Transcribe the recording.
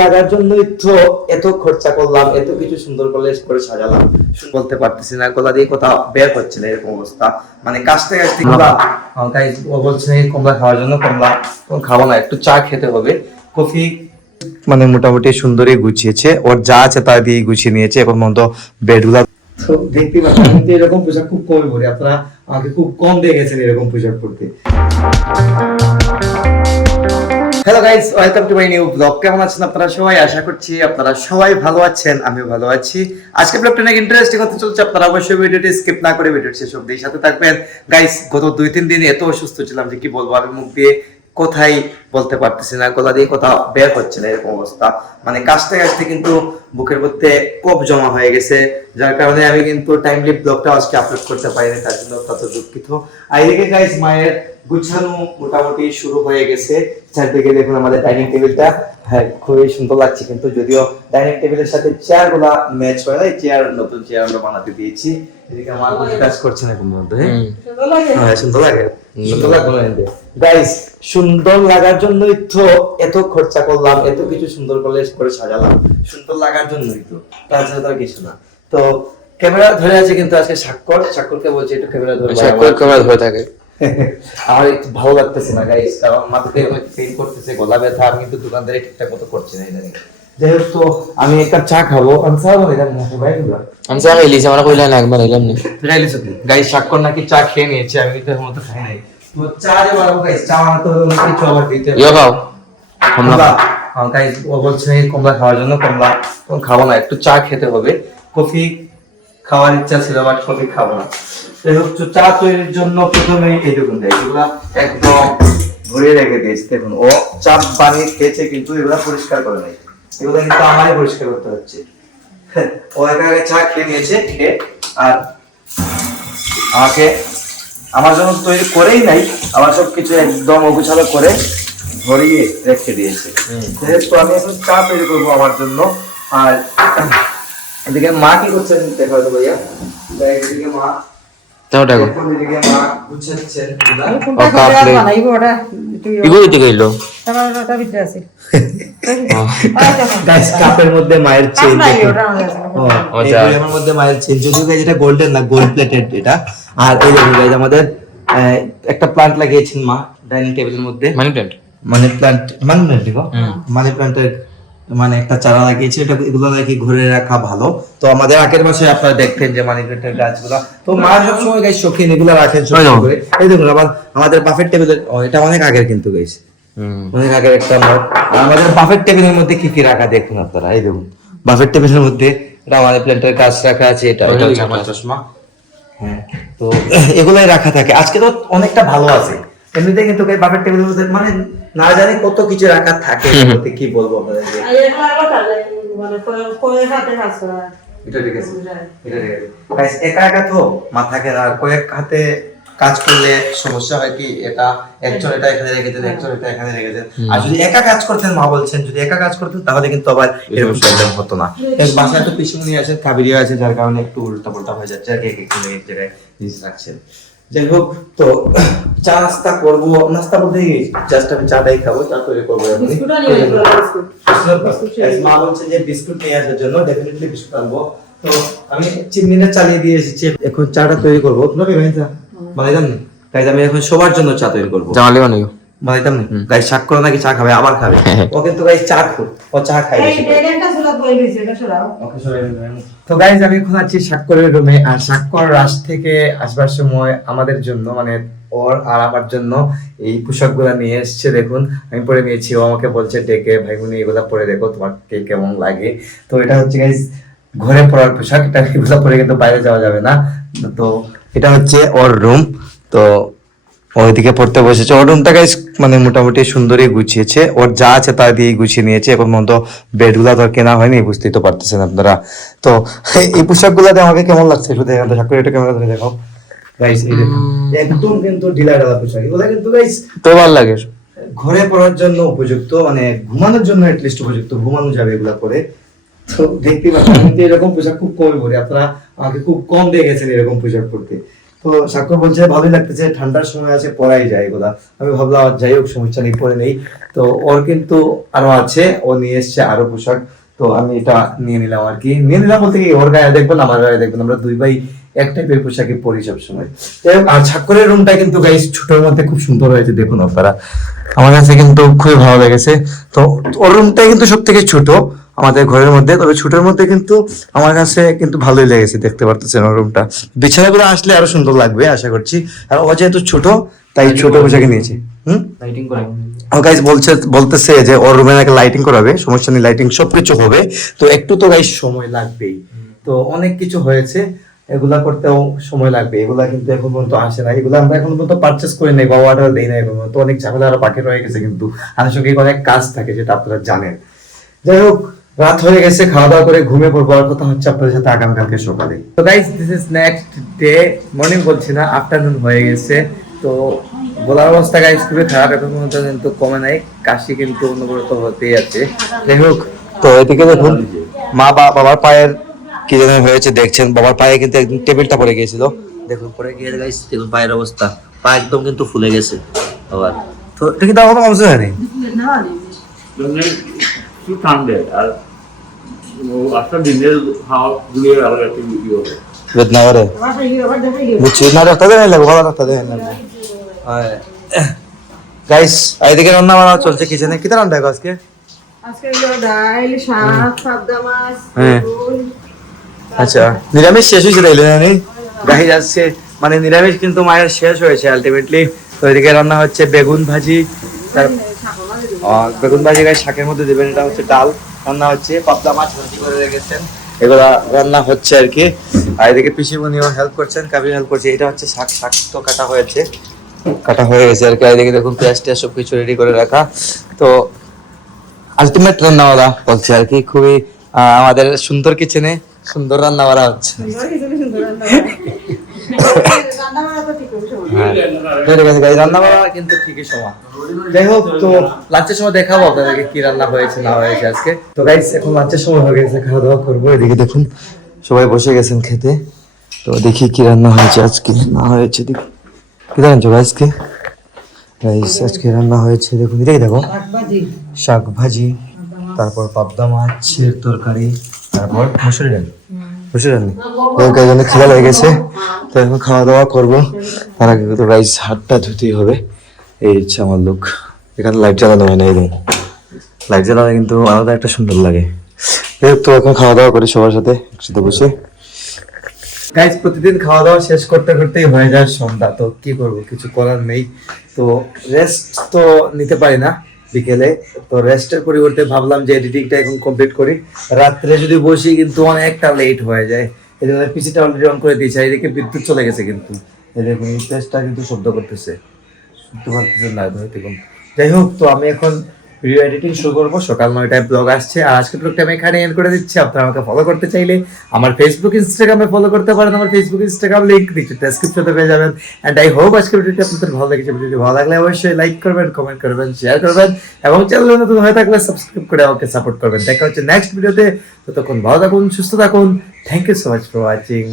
লাগার জন্যই তো এত খরচা করলাম, এত কিছু সুন্দর করে সাজালাম। বলতে পারতেছি না, গলা দিয়ে কোথাও বের হচ্ছে না, এরকম অবস্থা। মানে কাশতে কাশতে তাই ও বলছে কমলা খাওয়ার জন্য। কমলা খাবো না, একটু চা খেতে হবে। কফি মানে মোটামুটি সুন্দরই গুছিয়েছে, ওর যা আছে তা দিয়ে গুছিয়ে নিয়েছে। এখন মতো বেডগুলা তো দেখতে পাচ্ছেন, আমি তো এরকম পোশাক খুব কমই পরি। আপনারা আমাকে খুব কম দিয়ে গেছেন এরকম পোশাক পরতে। Hello guys, welcome to my new blog. কেমন আছেন আপনারা সবাই? আশা করছি আপনারা সবাই ভালো আছেন, আমিও ভালো আছি। আজকে ব্লগটা অনেক ইন্টারেস্টিং হতে চলছে। আপনারা অবশ্যই ভিডিওটি স্কিপ না করে ভিডিওর শেষ অবধি সাথে থাকবেন। গাইস, গত 2-3 দিন এত অসুস্থ ছিলাম যে কি বলবো, আমি মুখ দিয়ে কোথায় বলতে পারতেছি না, গলা দিয়ে কোথাও বের হচ্ছে না, এরকম অবস্থা। মানে কাশতে কাশতে কিন্তু বুকের মধ্যে কফ জমা হয়ে গেছে, যার কারণে আমি কিন্তু টাইমলি ব্লগটা আজকে আপলোড করতে পারিনি, তার জন্য তত দুঃখিত। আর এদিকে গাইস, মায়ের গুছানো মোটামুটি শুরু হয়ে গেছে। চারদিকে দেখুন আমাদের ডাইনিং টেবিলটা, হ্যাঁ খুবই সুন্দর লাগছে। কিন্তু যদিও ডাইনিং টেবিলের সাথে চেয়ার গুলা ম্যাচ হয় না, চেয়ার নতুন চেয়ার আমরা বানাতে দিয়েছি। এদিকে আমার কাজ করছে না কোনো মধ্যে। হ্যাঁ সুন্দর লাগে, সুন্দর লাগবে গাইস। সুন্দর লাগার জন্যই তো এত খরচা করলাম, এত কিছু সুন্দর করে সাজালাম। সুন্দর লাগার জন্যই তো, তাছাড়া তো আর কিছু না। তো ক্যামেরা ধরে আছে কিন্তু আজকে স্বাক্ষরকে বলছি একটু ক্যামেরা ধরে। ক্যামেরা ধরে থাকে। আমার একটু ভালো লাগতেছে না গাইস, কারণ মাথাতে পেইন করতেছে, গলা ব্যথা। আমি কিন্তু দোকানদারে ঠিকঠাক মতো করছি না ইদানিং। যাই হোক, তো আমি একটা চা খাবো। আমি চা বলে যাবো না ভাই, আমি চা খাইলিছি, আমরা কইলা না একবার এলাম না। খাইলিস গাইস? স্বাক্ষর নাকি চা খেয়ে নিয়েছে, আমি কিন্তু এখন মতো খাই নাই। তো চা যে বানাবো গাইস, চা বানাতে হলে অনেক কিছু আবার দিতে হবে। ইয়া খাও কমলা গাইস, ও বলছে কমলা খাওয়ার জন্য। কমলা খাবো না, একটু চা খেতে হবে। কফি খাওয়ার ইচ্ছা ছিল, বাট কফি খাবো না। যাই হোক, তো চা তৈরির জন্য প্রথমে এই দেখুন গাইস, এগুলা একদম ভরিয়ে রেখে দিয়েছে। দেখুন ও চা বানিয়ে খেয়েছে, কিন্তু এগুলা পরিষ্কার করে নাই। এগুলা কিন্তু আমারই পরিষ্কার করতে হচ্ছে। ও একা একা চা খেয়ে নিয়েছে, আর আমাকে আমার জন্য তৈরি করেই নাই, আমার সবকিছু একদম অগুছালো করে ভরিয়ে রেখে দিয়েছে। তো আমি এখন চা তৈরি করবো আমার জন্য। আর এদিকে মা কি করছেন দেখা হতো ভাইয়া। এদিকে মা তাও দেখো এদিকে মা গুছাচ্ছেন। ইগোই থেকে এলো গাইস, কাপের মধ্যে মায়ের চেইন। এর মধ্যে মায়ের চেইন, যদিও গাইস এটা গোল্ডেন না, গোল্ড প্লেটেড এটা। আর এই দেখুন গাইস, আমাদের একটা প্লান্ট লাগিয়েছেন মা ডাইনিং টেবিলের মধ্যে। মানি প্লান্টের মানে একটা চারা লাগিয়েছে। এটা এগুলো নাকি ঘুরে রাখা ভালো। তো আমাদের আগের মাসে আপনারা দেখতেন যে মানি প্লান্টের গাছগুলো, তো মা সবসময় গাইস শৌখিন, এগুলো রাখেন শৌখিন করে। এই দেখুন আবার আমাদের বাফেট টেবিলের, এটা অনেক আগের কিন্তু গাইস, অনেক আগের একটা মগ। আমাদের বাফেট টেবিলের মধ্যে কি কি রাখা দেখুন আপনারা। এই দেখুন বাফেট টেবিলের মধ্যে এটা মানি প্লান্টের গাছ রাখা আছে। এটা আমার চশমা। হ্যাঁ, তো এগুলাই রাখা থাকে। আজকে তো অনেকটা ভালো আছে এমনিতে, কিন্তু বাফেট টেবিলের মধ্যে মানে না জানি কত কিছু রাখা থাকে। কি বলবো আপনাদেরকে, এটা ঠিক আছে, এটা ঠিক আছে গাইস। একা একা তো মাথাকে, আর কয়েক হাতে কাজ করলে সমস্যা হয় কি, এটা একজন এটা এখানে রেখেছেন, একজন এটা এখানে রেখেছেন। আর যদি একা কাজ করতেন, মা বলছেন যদি একা কাজ করতেন তাহলে কিন্তু আবার এরকম প্রবলেম হতো না। বাসায় একটু পিছনে নিয়ে আসেন, কাবিরিয়া আছে, যার কারণে একটু উল্টা পাল্টা হয়ে যাচ্ছে আর কি, এক জায়গায় জিনিস রাখছেন। যাই হোক, তো চা নাস্তা করবো। নাস্তা বলতে জাস্ট আমি চাটাই খাবো, চা তৈরি করবো। মা বলছে যে বিস্কুট নিয়ে আসার জন্য, ডেফিনেটলি বিস্কুট আনবো। তো আমি চিমনিটা চালিয়ে দিয়ে এসেছি, এখন চাটা তৈরি করবো। বানাইতাম না গাইজ, আমি এখন সবার জন্য চা তৈরি করবো। বানাইতাম না গাইজ, স্বাক্ষর নাকি চা খাবে, আবার খাবে ও, কিন্তু গাইজ চা খুব, ও চা খায়। তো গাইজ, আমি এখন আছি স্বাক্ষরের রুমে। আর স্বাক্ষর রাশ থেকে আসবার সময় আমাদের জন্য, মানে ওর আর আমার জন্য এই পোশাকগুলো নিয়ে এসছে। দেখুন আমি পরে নিয়েছি, ও আমাকে বলছে ডেকে, ভাইগুনি এগুলা পরে দেখো তোমার কেমন লাগে। তো এটা হচ্ছে গাইজ ঘরে পরার পোশাক, এটা এগুলো পরে কিন্তু বাইরে যাওয়া যাবে না। তো এটা হচ্ছে ওর রুম। তো ওইদিকে পড়তে বসেছে। ওর রুমটা গাইস মানে মোটামুটি সুন্দরই গুছিয়েছে, ওর যা আছে তা দিয়ে গুছিয়ে নিয়েছে। এখন মতো বেডগুলা তো কেনা হয়নি, বুঝতেই তো পারতেছেন আপনারা। তো এই পোশাকগুলাতে আমাকে কেমন লাগছে একটু দেখেন তো, সাক্ষর এটা ক্যামেরা ধরে দেখাও গাইস। এই দেখুন একদম কিন্তু ঢিলা ঢালা পোশাক, এগুলা কিন্তু গাইস তো ভালো লাগে, ঘরে পরার জন্য উপযুক্ত, মানে ঘুমানোর জন্য এটলিস্ট উপযুক্ত, ঘুমানো যাবে এগুলা পরে। তো দেখতে পাচ্ছেন, আমি তো এরকম পোশাক খুব কমই পরি। আপনারা আমাকে খুব কম দিয়ে গেছেন এরকম পোশাক পরতে। তো সাক্ষ্য বলছে ভালোই লাগতেছে, ঠান্ডার সময় আছে পরাই যায় এগুলা। আমি ভাবলাম আর যাই হোক সমস্যা নেই, পরে নেই। তো ওর কিন্তু আরো আছে, ও নিয়ে এসছে আরো পোশাক, তো আমি এটা নিয়ে নিলাম আর কি। নিয়ে নিলাম বলতে কি, ওর গায়ে দেখবেন আমার গায়ে দেখবেন, আমরা দুই ভাই এক টাইপের পোশাকই পরি সবসময়। যাই হোক, আর সাক্ষরের রুমটা কিন্তু গাইস ছোটোর মধ্যে খুব সুন্দর হয়েছে, দেখুন আপনারা, আমার কাছে কিন্তু খুবই ভালো লেগেছে। তো ওর রুমটাই কিন্তু সব থেকে ছোট আমাদের ঘরের মধ্যে, তবে ছোটোর মধ্যে কিন্তু আমার কাছে কিন্তু ভালোই লেগেছে, দেখতে পারতেছেন ওর রুমটা। বিছানাগুলো আসলে আরো সুন্দর লাগবে আশা করছি, আর ও যেহেতু ছোট তাই ছোট পোশাকে নিয়েছি। লাইটিং করে ও গাইস বলতেছে যে ওর রুমে নাকি লাইটিং করাবে, সমস্যা নেই, লাইটিং সবকিছু হবে। তো একটু তো গাইস সময় লাগবেই, তো অনেক কিছু হয়েছে, এগুলা করতেও সময় লাগবে। এগুলা কিন্তু এখন পর্যন্ত আসে না, এগুলো আমরা এখন পর্যন্ত পারচেস করে নেই বা অর্ডার দেই না, এখন তো অনেক ঝামেলা আরো বাকি রয়ে গেছে, কিন্তু আনুষঙ্গিক অনেক কাজ থাকে যেটা আপনারা জানেন। যাই হোক, রাত হয়ে গেছে, খাওয়া দাওয়া করে ঘুমিয়ে পড়বো, আর কথা হচ্ছে আপনাদের সাথে আগামীকালকে সকালে। তো guys, this is next day, morning বলছি না, আফটারনুন হয়ে গেছে। তো গলার অবস্থা গাইস খুবই খারাপ, এখন পর্যন্ত কিন্তু কমে নাই, কাশি কিন্তু অনুভূত হতেই আছে। যাই হোক, তো এদিকে দেখুন বাবার পায়ের কি যেন হয়েছে দেখছেন, বাবার পায়ে কিন্তু একদম টেবিলটা পড়ে গিয়েছিল, দেখুন পড়ে গিয়ে গাইস, দেখুন পায়ের অবস্থা, পা একদম কিন্তু ফুলে গেছে বাবার। তো এটা কিন্তু আমার কমছে হয়নি, একটু ঠান্ডা আর আজকাল দিনের হাওয়া গুলিয়ে আরো একটু বেশি হবে। বেদনা করে বুঝছি না, রাখতে দেয় লাগবে, ভালো রাখতে দেয় লাগবে। গাইস, এইদিকে রান্না বান্না চলছে কিচেনে। কি রান্না দেখো আজকে? আজকে হলো ডাল, শাক, পাবদা মাছ, হ্যাঁ। বেগুন। আচ্ছা, নিরামিষ শেষ হয়েছে তাইলে না? গাইস আসছে মানে নিরামিষ কিন্তু মায়ের শেষ হয়েছে আলটিমেটলি। তো এদিকে রান্না হচ্ছে বেগুন ভাজি, বেগুন ভাজি গাইস শাকের মধ্যে দেবেন, এটা হচ্ছে ডাল রান্না হচ্ছে, পাবদা মাছ ভাজি করে রেখেছেন, এগুলা রান্না হচ্ছে আর কি। আর এদিকে পিসিমণিও হেল্প করছেন, কাবির হেল্প করছে। এটা হচ্ছে শাক তো কাটা হয়ে গেছে আর কি। এদিকে দেখুন পেঁয়াজ টিয়াজ সবকিছু রেডি করে রাখা। তো আলটিমেট রান্নাওয়ালা বলছে আর কি, খুবই আমাদের সুন্দর কিচেনে সুন্দর রান্না বাড়া হচ্ছে। রান্না বাড়া কিন্তু ঠিকই সমান। যাই হোক, তো লাঞ্চের সময় দেখাবো আপনাদেরকে কি রান্না হয়েছে না হয়েছে আজকে। তো গাইস, এখন লাঞ্চের সময় হয়ে গেছে, খাওয়া দাওয়া করবো। এদিকে দেখুন সবাই বসে গেছেন খেতে, তো দেখি কি রান্না হয়েছে আজকে না হয়েছে। দেখি কি জানছো আজকে গাইস, আজকে রান্না হয়েছে দেখুন, এটাই দেখো, শাক ভাজি, তারপর পাবদা মাছের তরকারি, তারপর মসুরি ডাল। খিদা লেগে গেছে, তো এখন খাওয়া দাওয়া করবো। তার আগে তো গাইস হাতটা ধুতেই হবে, এই হচ্ছে আমার লোক। এখানে লাইট জ্বালানো হয় না, এই লাইট জ্বালানো কিন্তু আলাদা একটা সুন্দর লাগে। তো এখন খাওয়া দাওয়া করি সবার সাথে একসাথে বসে। গাইস, প্রতিদিন খাওয়া দাওয়া শেষ করতে করতেই হয়ে যায় সন্ধ্যা, তো কি করব, কিছু করার নেই। তো রেস্ট তো নিতে পারি না বিকেলে, তো রেস্টের পরিবর্তে ভাবলাম যে এডিটিংটা এখন কমপ্লিট করি। রাত্রে যদি বসি কিন্তু অনেকটা লেট হয়ে যায়, এই জন্য পিসিটা অলরেডি অন করে দিয়েছি। এদিকে বিদ্যুৎ চলে গেছে কিন্তু, এই দেখুন এই পেজটা কিন্তু শব্দ করতেছে, শুনতে পারতেছেন না দেখুন। যাই হোক, তো আমি এখন ভিডিও এডিটিং শুরু করবো, সকাল 9টায় ব্লগ আসছে। আর আজকে ব্লগটা আমি এখানে এন্ড করে দিচ্ছি। আপনারা আমাকে ফলো করতে চাইলে আমার ফেসবুক ইনস্টাগ্রামে ফলো করতে পারেন, আমার ফেসবুক ইনস্টাগ্রাম লিংক নিচে ডেসক্রিপশনে পেয়ে যাবেন। এন্ড আই হোপ আজকের ভিডিওটি আপনাদের ভালো লেগেছে। ভিডিওটি ভালো লাগলে অবশ্যই লাইক করবেন, কমেন্ট করবেন, শেয়ার করবেন, এবং চ্যানেলে নতুন হয়ে থাকলে সাবস্ক্রাইব করে আমাকে সাপোর্ট করবেন। দেখা হচ্ছে নেক্সট ভিডিওতে, ততক্ষণ ভালো থাকুন, সুস্থ থাকুন। Thank you so much for watching.